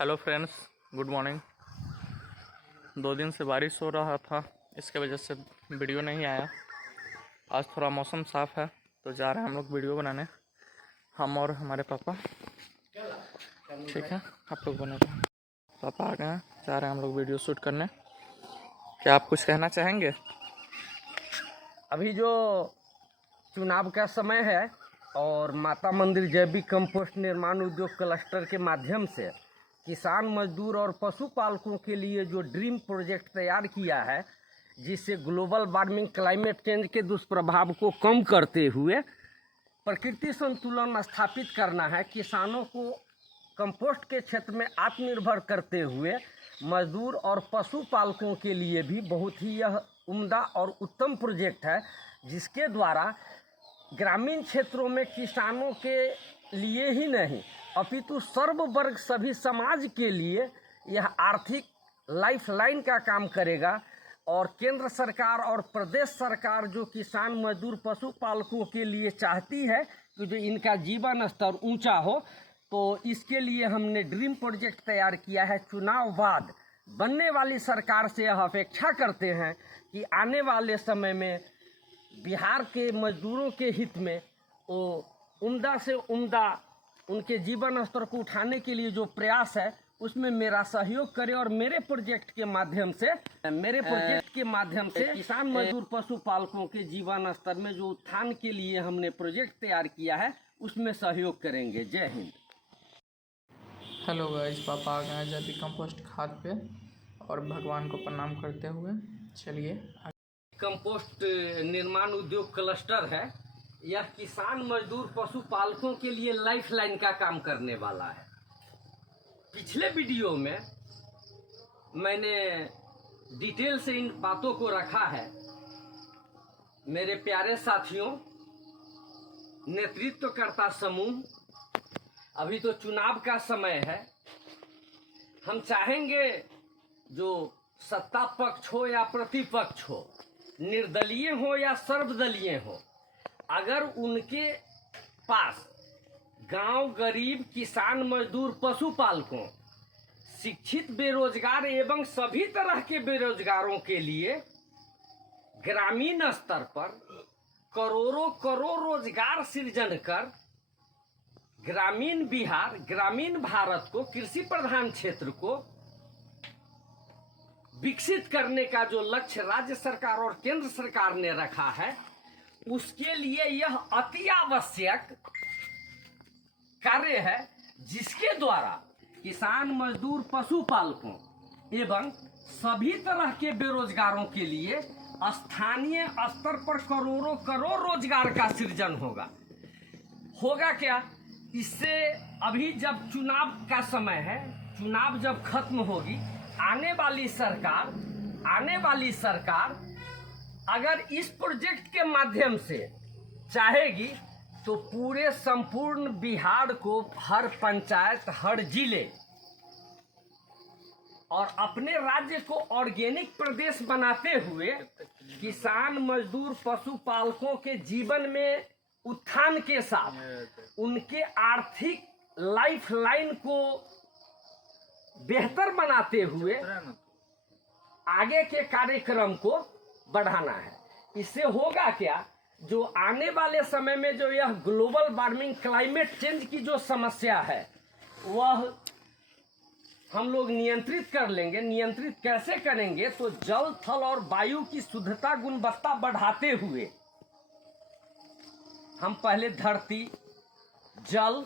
Hello friends, good morning. 2 दिन से बारिश हो रहा था, इसके वजह से वीडियो नहीं आया। आज थोड़ा मौसम साफ़ है तो जा रहे हैं हम लोग वीडियो बनाने, हम और हमारे पापा। ठीक है, आप लोग बने रहे। पापा आ गए हैं, जा रहे हैं हम लोग वीडियो शूट करने। क्या आप कुछ कहना चाहेंगे? अभी जो चुनाव का समय है और माता मंदिर जैविक कंपोस्ट निर्माण उद्योग क्लस्टर के माध्यम से किसान मजदूर और पशुपालकों के लिए जो ड्रीम प्रोजेक्ट तैयार किया है, जिससे ग्लोबल वार्मिंग क्लाइमेट चेंज के दुष्प्रभाव को कम करते हुए प्रकृति संतुलन स्थापित करना है, किसानों को कंपोस्ट के क्षेत्र में आत्मनिर्भर करते हुए मजदूर और पशुपालकों के लिए भी बहुत ही यह उम्दा और उत्तम प्रोजेक्ट है, जिसके द्वारा ग्रामीण क्षेत्रों में किसानों के लिए ही नहीं अपितु सर्व वर्ग सभी समाज के लिए यह आर्थिक लाइफलाइन का काम करेगा। और केंद्र सरकार और प्रदेश सरकार जो किसान मजदूर पशुपालकों के लिए चाहती है कि जो इनका जीवन स्तर ऊंचा हो, तो इसके लिए हमने ड्रीम प्रोजेक्ट तैयार किया है। चुनाव बाद बनने वाली सरकार से यह अपेक्षा करते हैं कि आने वाले समय में बिहार के मजदूरों के हित में वो उम्दा से उम्दा उनके जीवन स्तर को उठाने के लिए जो प्रयास है उसमें मेरा सहयोग करें और मेरे प्रोजेक्ट के माध्यम से किसान मजदूर पशुपालकों के जीवन स्तर में जो उत्थान के लिए हमने प्रोजेक्ट तैयार किया है उसमें सहयोग करेंगे। जय हिंद। हेलो गाइस, पापा आ गए हैं जैविक कंपोस्ट खाद पे और भगवान को प्रणाम करते हुए चलिए। कंपोस्ट निर्माण उद्योग क्लस्टर है, यह किसान मजदूर पशुपालकों के लिए लाइफलाइन का काम करने वाला है। पिछले वीडियो में मैंने डिटेल से इन बातों को रखा है। मेरे प्यारे साथियों, नेतृत्वकर्ता समूह, अभी तो चुनाव का समय है। हम चाहेंगे जो सत्ता पक्ष हो या प्रतिपक्ष हो, निर्दलीय हो या सर्वदलीय हो, अगर उनके पास गांव गरीब किसान मजदूर पशुपालकों, शिक्षित बेरोजगार एवं सभी तरह के बेरोजगारों के लिए ग्रामीण स्तर पर करोड़ों करोड़ रोजगार सृजन कर ग्रामीण बिहार, ग्रामीण भारत को, कृषि प्रधान क्षेत्र को विकसित करने का जो लक्ष्य राज्य सरकार और केंद्र सरकार ने रखा है, उसके लिए यह अति आवश्यक कार्य है, जिसके द्वारा किसान मजदूर पशुपालकों एवं सभी तरह के बेरोजगारों के लिए स्थानीय स्तर पर करोड़ों करोड़ रोजगार का सृजन होगा क्या? इससे अभी जब चुनाव का समय है, चुनाव जब खत्म होगी, आने वाली सरकार अगर इस प्रोजेक्ट के माध्यम से चाहेगी तो पूरे संपूर्ण बिहार को, हर पंचायत, हर जिले और अपने राज्य को ऑर्गेनिक प्रदेश बनाते हुए किसान मजदूर पशुपालकों के जीवन में उत्थान के साथ उनके आर्थिक लाइफलाइन को बेहतर बनाते हुए आगे के कार्यक्रम को बढ़ाना है। इससे होगा क्या, जो आने वाले समय में जो यह ग्लोबल वार्मिंग क्लाइमेट चेंज की जो समस्या है वह हम लोग नियंत्रित कर लेंगे। नियंत्रित कैसे करेंगे? तो जल, थल और वायु की शुद्धता, गुणवत्ता बढ़ाते हुए हम पहले धरती, जल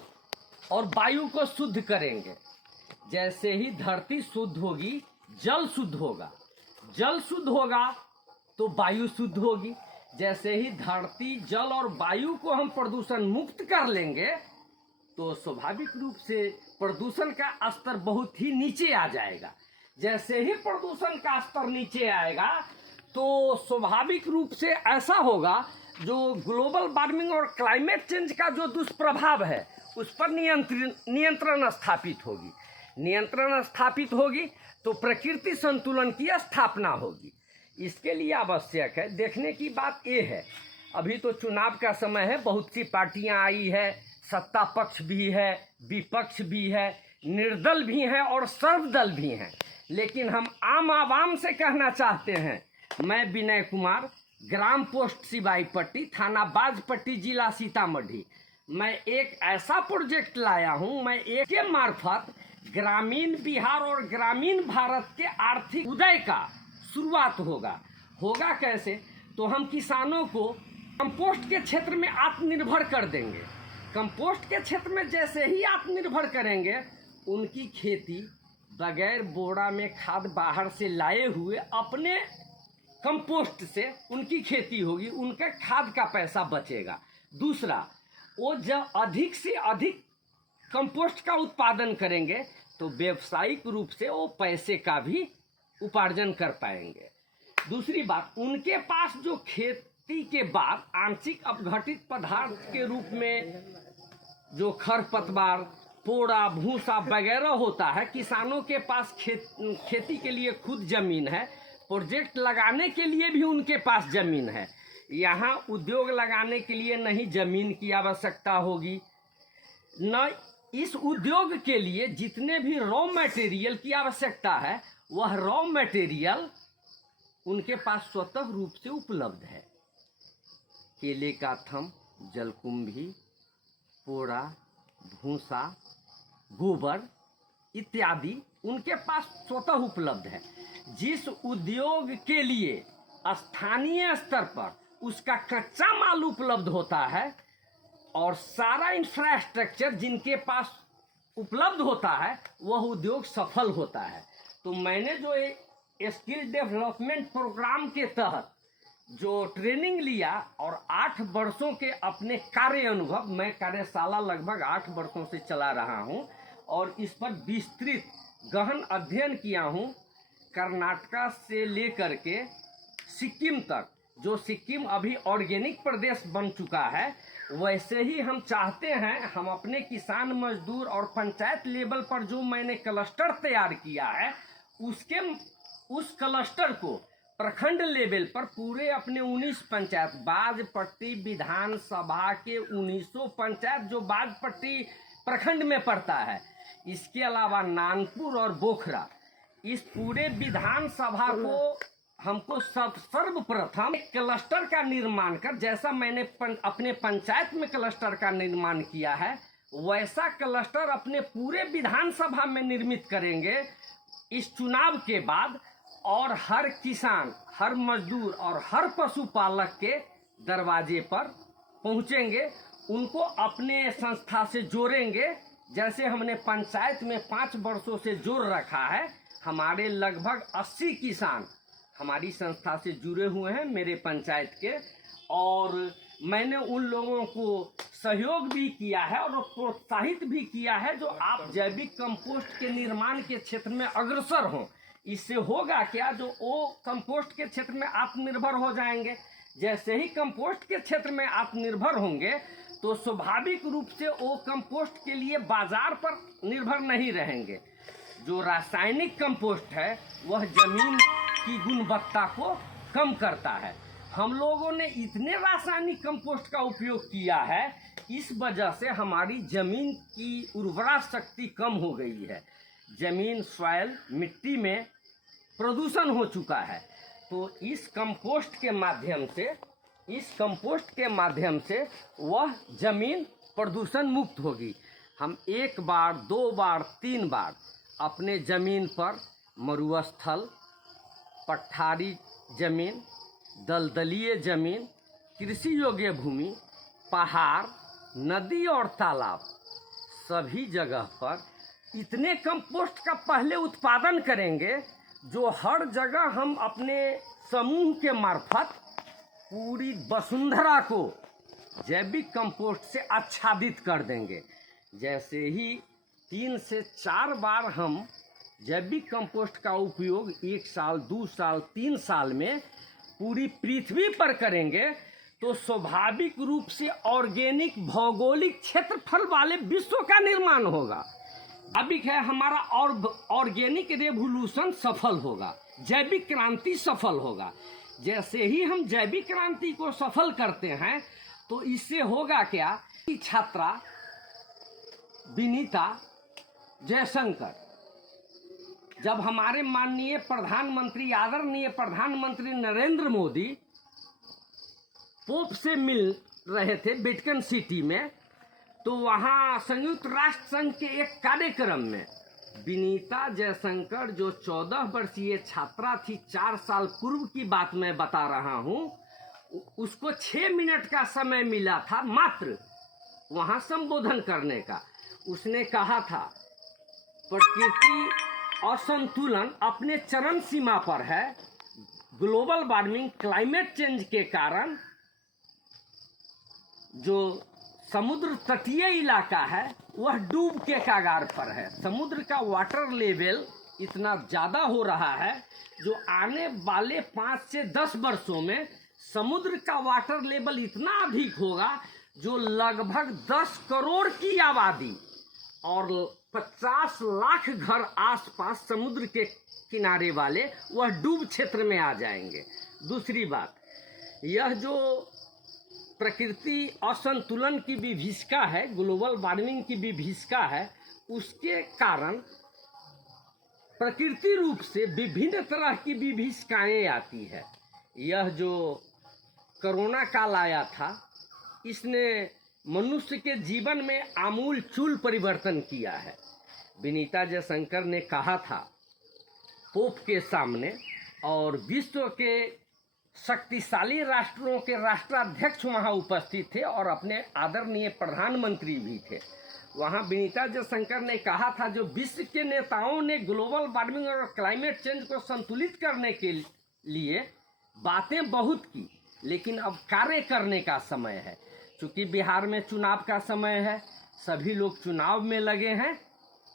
और वायु को शुद्ध करेंगे। जैसे ही धरती शुद्ध होगी, जल शुद्ध होगा, जल शुद्ध होगा तो वायु शुद्ध होगी। जैसे ही धरती, जल और वायु को हम प्रदूषण मुक्त कर लेंगे तो स्वाभाविक रूप से प्रदूषण का स्तर बहुत ही नीचे आ जाएगा। जैसे ही प्रदूषण का स्तर नीचे आएगा तो स्वाभाविक रूप से ऐसा होगा, जो ग्लोबल वार्मिंग और क्लाइमेट चेंज का जो दुष्प्रभाव है उस पर नियंत्रण स्थापित होगी तो प्रकृति संतुलन की स्थापना होगी। इसके लिए आवश्यक है, देखने की बात ये है, अभी तो चुनाव का समय है, बहुत सी पार्टियां आई है, सत्ता पक्ष भी है, विपक्ष भी है, निर्दल भी हैं और सर्वदल भी हैं, लेकिन हम आम आवाम से कहना चाहते हैं। मैं विनय कुमार, ग्राम पोस्ट सिवाईपट्टी, थाना बाजपट्टी, जिला सीतामढ़ी। मैं एक ऐसा प्रोजेक्ट लाया हूं, मैं एक के मार्फत ग्रामीण बिहार और ग्रामीण भारत के आर्थिक उदय का शुरुआत होगा कैसे? तो हम किसानों को कंपोस्ट के क्षेत्र में आत्मनिर्भर कर देंगे। कंपोस्ट के क्षेत्र में जैसे ही आत्मनिर्भर करेंगे, उनकी खेती बगैर बोरा में खाद बाहर से लाए हुए अपने कंपोस्ट से उनकी खेती होगी, उनका खाद का पैसा बचेगा। दूसरा, वो जब अधिक से अधिक कंपोस्ट का उत्पादन करेंगे तो व्यावसायिक रूप से वो पैसे का भी उपार्जन कर पाएंगे। दूसरी बात, उनके पास जो खेती के बाद आंशिक अपघटित पदार्थ के रूप में जो खरपतवार, पोड़ा, भूसा वगैरह होता है, किसानों के पास खेती के लिए खुद जमीन है, प्रोजेक्ट लगाने के लिए भी उनके पास जमीन है। यहाँ उद्योग लगाने के लिए नहीं जमीन की आवश्यकता होगी, न इस उद्योग के लिए जितने भी रॉ मटेरियल की आवश्यकता है, वह रॉ मटेरियल उनके पास स्वतः रूप से उपलब्ध है। केले का थम, जलकुंभी, पोड़ा, भूसा, गोबर इत्यादि उनके पास स्वतः उपलब्ध है। जिस उद्योग के लिए स्थानीय स्तर पर उसका कच्चा माल उपलब्ध होता है और सारा इंफ्रास्ट्रक्चर जिनके पास उपलब्ध होता है, वह उद्योग सफल होता है। तो मैंने जो स्किल डेवलपमेंट प्रोग्राम के तहत जो ट्रेनिंग लिया और 8 वर्षों के अपने कार्य अनुभव, मैं कार्यशाला लगभग 8 वर्षों से चला रहा हूं और इस पर विस्तृत गहन अध्ययन किया हूं। कर्नाटका से लेकर के सिक्किम तक, जो सिक्किम अभी ऑर्गेनिक प्रदेश बन चुका है, वैसे ही हम चाहते हैं हम अपने किसान मजदूर और पंचायत लेवल पर जो मैंने क्लस्टर तैयार किया है, उस क्लस्टर को प्रखंड लेवल पर पूरे अपने 19 पंचायत, बाजपट्टी विधानसभा के 1900 पंचायत जो बाजपट्टी प्रखंड में पड़ता है, इसके अलावा नानपुर और बोखरा, इस पूरे विधानसभा को हमको सर्वप्रथम एक क्लस्टर का निर्माण कर, जैसा मैंने अपने पंचायत में क्लस्टर का निर्माण किया है, वैसा क्लस्टर अपने पूरे विधानसभा में निर्मित करेंगे इस चुनाव के बाद। और हर किसान, हर मजदूर और हर पशुपालक के दरवाजे पर पहुंचेंगे, उनको अपने संस्था से जोड़ेंगे। जैसे हमने पंचायत में 5 वर्षों से जोड़ रखा है, हमारे लगभग 80 किसान हमारी संस्था से जुड़े हुए हैं मेरे पंचायत के, और मैंने उन लोगों को सहयोग भी किया है और प्रोत्साहित भी किया है जो आप जैविक कंपोस्ट के निर्माण के क्षेत्र में अग्रसर हों। इससे होगा क्या, जो वो कंपोस्ट के क्षेत्र में आत्मनिर्भर हो जाएंगे। जैसे ही कंपोस्ट के क्षेत्र में आत्मनिर्भर होंगे तो स्वाभाविक रूप से वो कंपोस्ट के लिए बाजार पर निर्भर नहीं रहेंगे। जो रासायनिक कंपोस्ट है वह जमीन की गुणवत्ता को कम करता है। हम लोगों ने इतने रासायनिक कंपोस्ट का उपयोग किया है, इस वजह से हमारी जमीन की उर्वरा शक्ति कम हो गई है। जमीन, सॉइल, मिट्टी में प्रदूषण हो चुका है। तो इस कंपोस्ट के माध्यम से वह जमीन प्रदूषण मुक्त होगी। हम 1 बार, 2 बार, 3 बार अपने जमीन पर मरुस्थल, पठारी जमीन, दलदलीय जमीन, कृषि योग्य भूमि, पहाड़, नदी और तालाब, सभी जगह पर इतने कंपोस्ट का पहले उत्पादन करेंगे जो हर जगह हम अपने समूह के मार्फत पूरी वसुंधरा को जैविक कंपोस्ट से आच्छादित कर देंगे। जैसे ही 3 से 4 बार हम जैविक कंपोस्ट का उपयोग 1 साल, 2 साल, 3 साल में पूरी पृथ्वी पर करेंगे तो स्वाभाविक रूप से ऑर्गेनिक भौगोलिक क्षेत्रफल वाले विश्व का निर्माण होगा। अभी है हमारा ऑर्गेनिक रेवोल्यूशन सफल होगा, जैविक क्रांति सफल होगा। जैसे ही हम जैविक क्रांति को सफल करते हैं तो इससे होगा क्या कि छात्रा विनीता जयशंकर, जब हमारे माननीय प्रधानमंत्री, आदरणीय प्रधानमंत्री नरेंद्र मोदी पोप से मिल रहे थे वेटिकन सिटी में, तो वहाँ संयुक्त राष्ट्र संघ के एक कार्यक्रम में विनीता जयशंकर, जो 14 वर्षीय छात्रा थी, 4 साल पूर्व की बात मैं बता रहा हूँ, उसको 6 मिनट का समय मिला था मात्र वहाँ संबोधन करने का। उसने कहा था प्रकृति असंतुलन अपने चरम सीमा पर है, ग्लोबल वार्मिंग, क्लाइमेट चेंज के कारण जो समुद्र तटीय इलाका है वह डूब के कगार पर है। समुद्र का वाटर लेवल इतना ज़्यादा हो रहा है जो आने वाले 5 से 10 वर्षों में समुद्र का वाटर लेवल इतना अधिक होगा जो लगभग 10 करोड़ की आबादी और 50 लाख घर आसपास समुद्र के किनारे वाले वह डूब क्षेत्र में आ जाएंगे। दूसरी बात, यह जो प्रकृति असंतुलन की विभीषिका है, ग्लोबल वार्मिंग की विभीषिका है, उसके कारण प्रकृति रूप से विभिन्न तरह की विभीषिकाएं आती है। यह जो कोरोना काल आया था, इसने मनुष्य के जीवन में आमूल चूल परिवर्तन किया है। विनीता जयशंकर ने कहा था पोप के सामने, और विश्व के शक्तिशाली राष्ट्रों के राष्ट्राध्यक्ष वहाँ उपस्थित थे और अपने आदरणीय प्रधानमंत्री भी थे। वहाँ विनीता जयशंकर ने कहा था जो विश्व के नेताओं ने ग्लोबल वार्मिंग और क्लाइमेट चेंज को संतुलित करने के लिए बातें बहुत की, लेकिन अब कार्य करने का समय है। चूँकि बिहार में चुनाव का समय है, सभी लोग चुनाव में लगे हैं,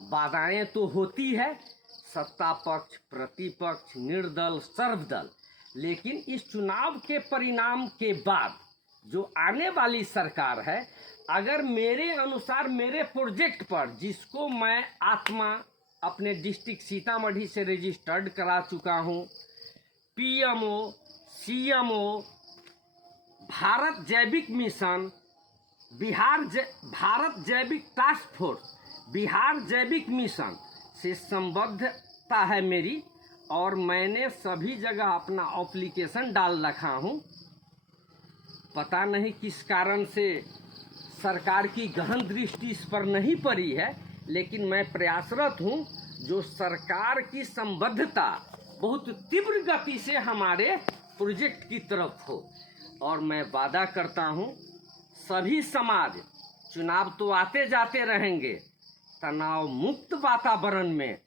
बाधाएं तो होती है, सत्ता पक्ष, प्रतिपक्ष, निर्दल, सर्वदल, लेकिन इस चुनाव के परिणाम के बाद जो आने वाली सरकार है, अगर मेरे अनुसार मेरे प्रोजेक्ट पर, जिसको मैं आत्मा अपने डिस्ट्रिक्ट सीतामढ़ी से रजिस्टर्ड करा चुका हूँ, पीएमओ, सीएमओ, भारत जैविक मिशन, भारत जैविक टास्क फोर्स, बिहार जैविक मिशन से संबद्धता है मेरी, और मैंने सभी जगह अपना एप्लीकेशन डाल रखा हूँ। पता नहीं किस कारण से सरकार की गहन दृष्टि इस पर नहीं पड़ी है, लेकिन मैं प्रयासरत हूँ जो सरकार की संबद्धता बहुत तीव्र गति से हमारे प्रोजेक्ट की तरफ हो। और मैं वादा करता हूँ सभी समाज, चुनाव तो आते जाते रहेंगे, तनाव मुक्त वातावरण में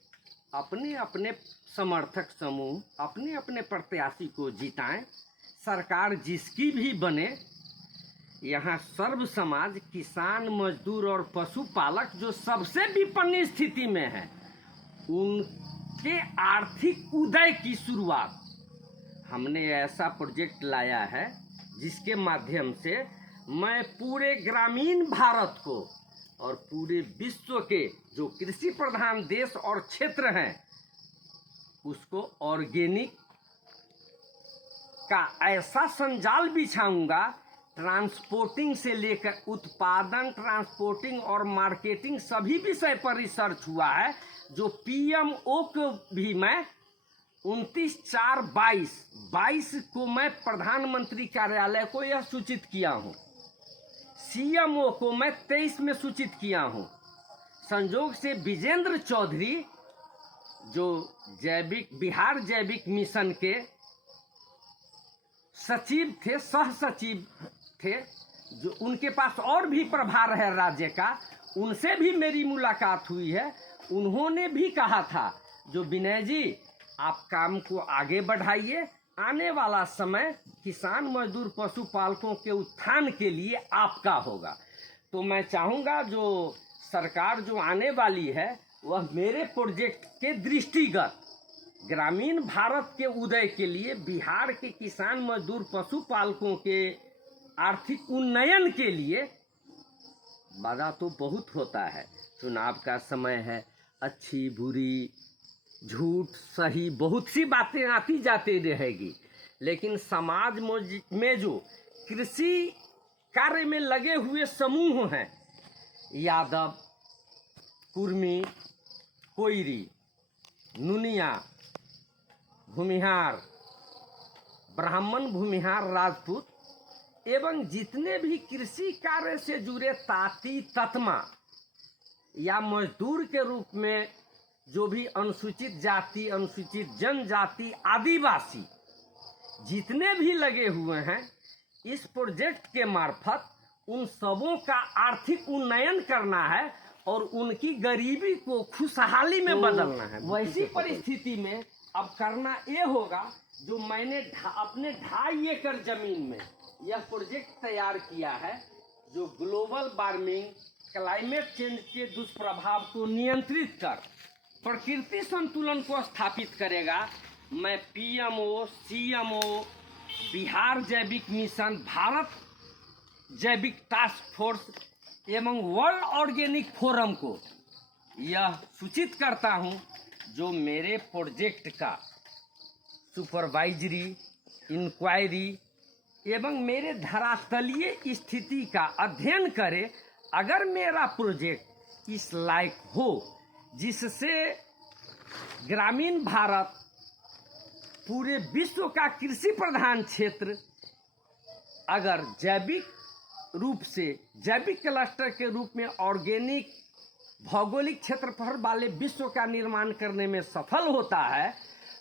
अपने अपने समर्थक समूह, अपने अपने प्रत्याशी को जिताएं। सरकार जिसकी भी बने, यहाँ सर्व समाज, किसान, मजदूर और पशुपालक जो सबसे विपन्न स्थिति में है, उनके आर्थिक उदय की शुरुआत हमने ऐसा प्रोजेक्ट लाया है जिसके माध्यम से मैं पूरे ग्रामीण भारत को और पूरे विश्व के जो कृषि प्रधान देश और क्षेत्र हैं उसको ऑर्गेनिक का ऐसा संजाल बिछाऊंगा, ट्रांसपोर्टिंग से लेकर उत्पादन, ट्रांसपोर्टिंग और मार्केटिंग सभी विषय पर रिसर्च हुआ है, जो पीएमओ को भी मैं 29/4/22 को मैं प्रधानमंत्री कार्यालय को यह सूचित किया हूँ। सीएमओ को मैं 23 में सूचित किया हूँ। संजोग से विजेंद्र चौधरी जो बिहार जैविक मिशन के सचिव थे, सह सचिव थे, जो उनके पास और भी प्रभार है राज्य का, उनसे भी मेरी मुलाकात हुई है। उन्होंने भी कहा था जो विनय जी आप काम को आगे बढ़ाइए, आने वाला समय किसान, मजदूर, पशुपालकों के उत्थान के लिए आपका होगा। तो मैं चाहूँगा जो सरकार जो आने वाली है वह मेरे प्रोजेक्ट के दृष्टिगत ग्रामीण भारत के उदय के लिए, बिहार के किसान, मजदूर, पशुपालकों के आर्थिक उन्नयन के लिए, बाधा तो बहुत होता है, चुनाव का समय है, अच्छी बुरी, झूठ सही, बहुत सी बातें आती जाती रहेगी, लेकिन समाज में जो कृषि कार्य में लगे हुए समूह हैं, यादव, कुर्मी, कोयरी, नुनिया, भूमिहार, ब्राह्मण, भूमिहार, राजपूत एवं जितने भी कृषि कार्य से जुड़े ताती ततमा या मजदूर के रूप में जो भी अनुसूचित जाति, अनुसूचित जनजाति, आदिवासी जितने भी लगे हुए हैं, इस प्रोजेक्ट के मार्फत उन सबों का आर्थिक उन्नयन करना है और उनकी गरीबी को खुशहाली में बदलना है। वैसी परिस्थिति में अब करना ये होगा, जो मैंने अपने 2.5 एकड़ जमीन में यह प्रोजेक्ट तैयार किया है, जो ग्लोबल वार्मिंग, क्लाइमेट चेंज के दुष्प्रभाव को नियंत्रित कर प्रकृति संतुलन को स्थापित करेगा। मैं PMO, CMO, बिहार जैविक मिशन, भारत जैविक टास्क फोर्स एवं वर्ल्ड ऑर्गेनिक फोरम को यह सूचित करता हूं, जो मेरे प्रोजेक्ट का सुपरवाइजरी, इंक्वायरी एवं मेरे धरातलीय स्थिति का अध्ययन करे। अगर मेरा प्रोजेक्ट इस लायक हो जिससे ग्रामीण भारत पूरे विश्व का कृषि प्रधान क्षेत्र अगर जैविक रूप से जैविक क्लस्टर के रूप में ऑर्गेनिक भौगोलिक क्षेत्रफल वाले विश्व का निर्माण करने में सफल होता है,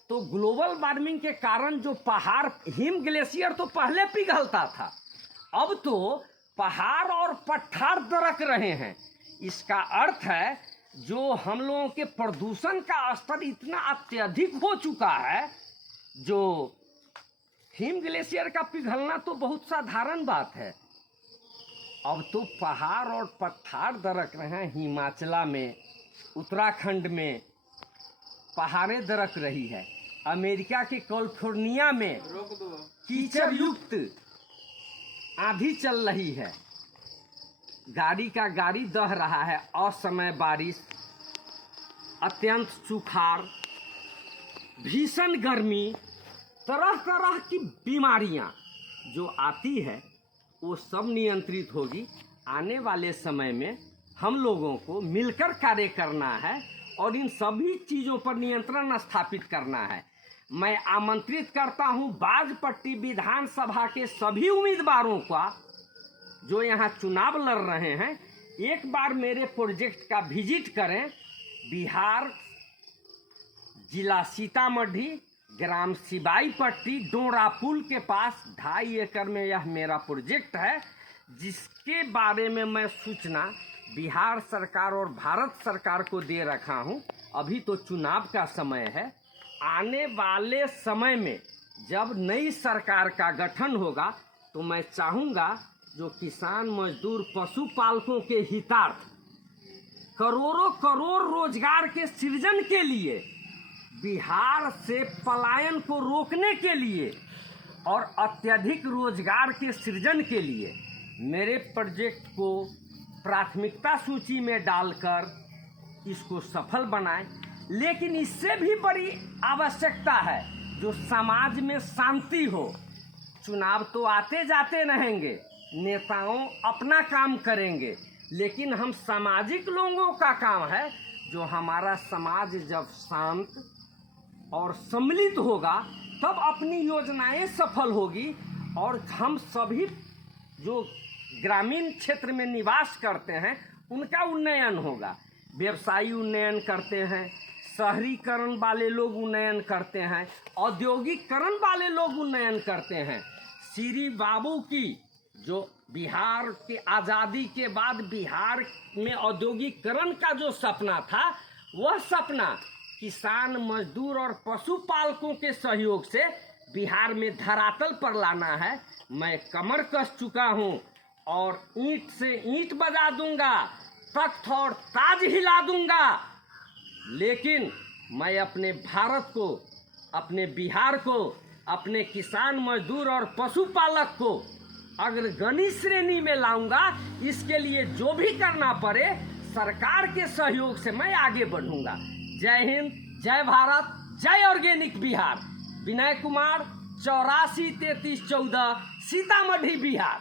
तो ग्लोबल वार्मिंग के कारण जो पहाड़, हिम ग्लेशियर तो पहले पिघलता था, अब तो पहाड़ और पठार दरक रहे हैं। इसका अर्थ है जो हम लोगों के प्रदूषण का स्तर इतना अत्यधिक हो चुका है, जो हिम ग्लेशियर का पिघलना तो बहुत साधारण बात है, अब तो पहाड़ और पठार दरक रहे हैं। हिमाचल में, उत्तराखंड में पहाड़ें दरक रही है। अमेरिका के कैलिफोर्निया में कीचड़ युक्त आंधी चल रही है, गाड़ी का गाड़ी दह रहा है। असमय बारिश, अत्यंत सुखाड़, भीषण गर्मी, तरह तरह की बीमारियां जो आती है वो सब नियंत्रित होगी। आने वाले समय में हम लोगों को मिलकर कार्य करना है और इन सभी चीज़ों पर नियंत्रण स्थापित करना है। मैं आमंत्रित करता हूं बाजपट्टी विधानसभा के सभी उम्मीदवारों का जो यहाँ चुनाव लड़ रहे हैं, एक बार मेरे प्रोजेक्ट का विजिट करें। बिहार जिला सीतामढ़ी, ग्राम सिबाईपट्टी, डोरा पुल के पास 2.5 एकड़ में यह मेरा प्रोजेक्ट है, जिसके बारे में मैं सूचना बिहार सरकार और भारत सरकार को दे रखा हूं। अभी तो चुनाव का समय है, आने वाले समय में जब नई सरकार का गठन होगा तो मैं चाहूँगा जो किसान, मजदूर, पशुपालकों के हितार्थ करोड़ों करोड़ रोजगार के सृजन के लिए, बिहार से पलायन को रोकने के लिए और अत्यधिक रोजगार के सृजन के लिए मेरे प्रोजेक्ट को प्राथमिकता सूची में डालकर इसको सफल बनाएं। लेकिन इससे भी बड़ी आवश्यकता है जो समाज में शांति हो। चुनाव तो आते जाते रहेंगे, नेताओं अपना काम करेंगे, लेकिन हम सामाजिक लोगों का काम है जो हमारा समाज जब शांत और सम्मिलित होगा तब अपनी योजनाएं सफल होगी और हम सभी जो ग्रामीण क्षेत्र में निवास करते हैं उनका उन्नयन होगा। व्यवसायी उन्नयन करते हैं, शहरीकरण वाले लोग उन्नयन करते हैं, औद्योगिकरण वाले लोग उन्नयन करते हैं। श्री बाबू की जो बिहार के आज़ादी के बाद बिहार में औद्योगिकरण का जो सपना था, वह सपना किसान, मजदूर और पशुपालकों के सहयोग से बिहार में धरातल पर लाना है। मैं कमर कस चुका हूं और ईंट से ईंट बजा दूंगा, तख्त और ताज हिला दूंगा, लेकिन मैं अपने भारत को, अपने बिहार को, अपने किसान, मजदूर और पशुपालक को अग्रगणी श्रेणी में लाऊंगा। इसके लिए जो भी करना पड़े सरकार के सहयोग से मैं आगे बढ़ूंगा। जय हिंद, जय भारत, जय ऑर्गेनिक बिहार। विनय कुमार, 84 33 14, सीतामढ़ी, बिहार।